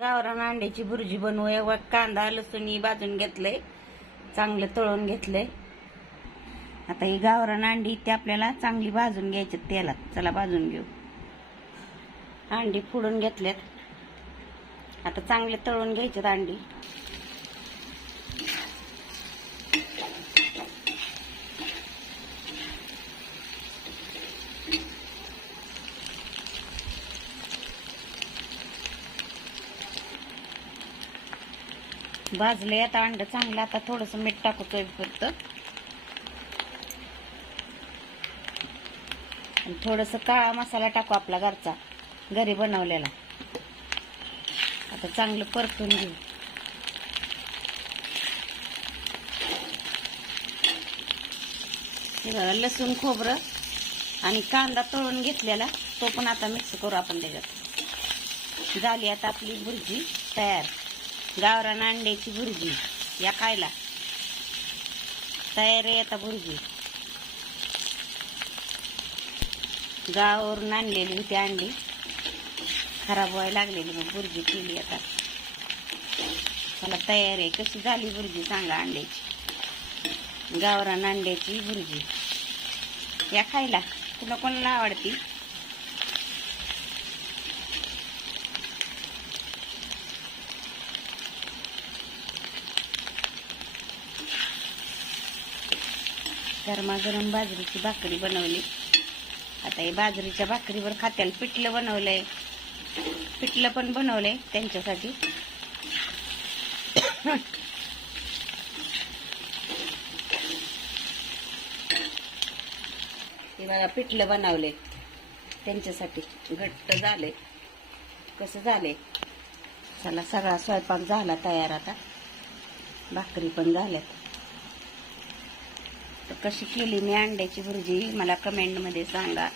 गावरान अंड्याची भुर्जी बनवूया. व कांदा लसूण भाजून घेतलंय. चांगलं तळून घेतलंय. आता ही गावरान अंडी ती आपल्याला चांगली भाजून घ्यायची तेलात. चला भाजून घेऊ. अंडी फोडून घेतल्यात. आता चांगले तळून घ्यायच्यात अंडी. भाजले आता अंड चांगलं आता थोडस मीठ टाकू फक्त. आणि थोडस काळा मसाला टाकू आपला घरचा घरी बनवलेला. आता चांगलं परतून घेऊ. लसूण खोबरं आणि कांदा तळून घेतलेला तो पण आता मिक्स करू आपण त्याच्यात. झाली आता आपली भुर्जी तयार. गावरान अंड्याची भुर्जी. या खायला. तयार आहे आता भुर्जी. गावावरून आणलेली होती अंडी खराब व्हायला लागलेली मग भुर्जी केली आता. मला तयार आहे. कशी झाली भुर्जी? सांगा अंड्याची गावरान अंड्याची भुर्जी. या खायला. तुला कोणाला आवडती? गरमागरम बाजरीची भाकरी बनवली. आता हे बाजरीच्या भाकरीवर खात्याला पिठलं बनवलंय. पिठलं पण बनवलंय त्यांच्यासाठी. ते बघा पिठलं बनवले त्यांच्यासाठी. घट्ट झाले कसं झाले चला सगळा स्वयंपाक झाला तयार आता. भाकरी पण झाल्यात. तर कशी केली मी अंड्याची भुर्जी मला कमेंटमध्ये सांगा.